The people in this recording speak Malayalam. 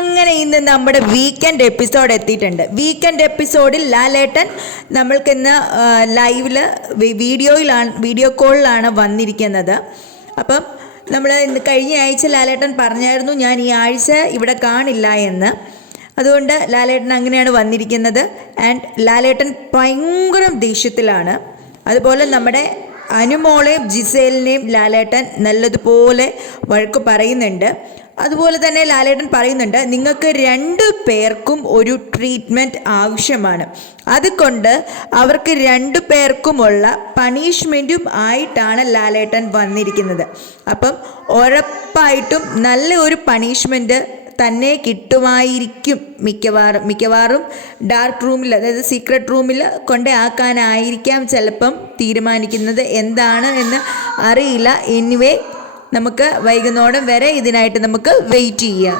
അങ്ങനെ ഇന്ന് നമ്മുടെ വീക്കെൻഡ് എപ്പിസോഡ് എത്തിയിട്ടുണ്ട്. വീക്കെൻഡ് എപ്പിസോഡിൽ ലാലേട്ടൻ നമ്മൾക്കിന്ന് ലൈവിൽ വീഡിയോ കോളിലാണ് വന്നിരിക്കുന്നത്. അപ്പം നമ്മൾ ഇന്ന് കഴിഞ്ഞ ആഴ്ച ലാലേട്ടൻ പറഞ്ഞായിരുന്നു ഞാൻ ഈ ആഴ്ച ഇവിടെ കാണില്ല എന്ന്. അതുകൊണ്ട് ലാലേട്ടൻ അങ്ങനെയാണ് വന്നിരിക്കുന്നത്. ആൻഡ് ലാലേട്ടൻ ഭയങ്കര ദേഷ്യത്തിലാണ്. അതുപോലെ നമ്മുടെ അനുമോളെയും ജിസേലിനെയും ലാലേട്ടൻ നല്ലതുപോലെ വഴക്ക് പറയുന്നുണ്ട്. അതുപോലെ തന്നെ ലാലേട്ടൻ പറയുന്നുണ്ട്, നിങ്ങൾക്ക് 2 പേർക്കും ഒരു ട്രീറ്റ്മെൻറ്റ് ആവശ്യമാണ്. അതുകൊണ്ട് അവർക്ക് 2 പേർക്കുമുള്ള പണിഷ്മെൻറ്റും ആയിട്ടാണ് ലാലേട്ടൻ വന്നിരിക്കുന്നത്. അപ്പം ഉറപ്പായിട്ടും നല്ല ഒരു പണിഷ്മെൻറ്റ് തന്നെ കിട്ടുമായിരിക്കും. മിക്കവാറും ഡാർക്ക് റൂമിൽ, അതായത് സീക്രട്ട് റൂമിൽ ആക്കാനായിരിക്കാം ചിലപ്പം തീരുമാനിക്കുന്നത്. എന്താണ് എന്ന് അറിയില്ല. എനിവേ നമുക്ക് വൈകുന്നേരം വരെ ഇതിനായിട്ട് നമുക്ക് വെയിറ്റ് ചെയ്യാം.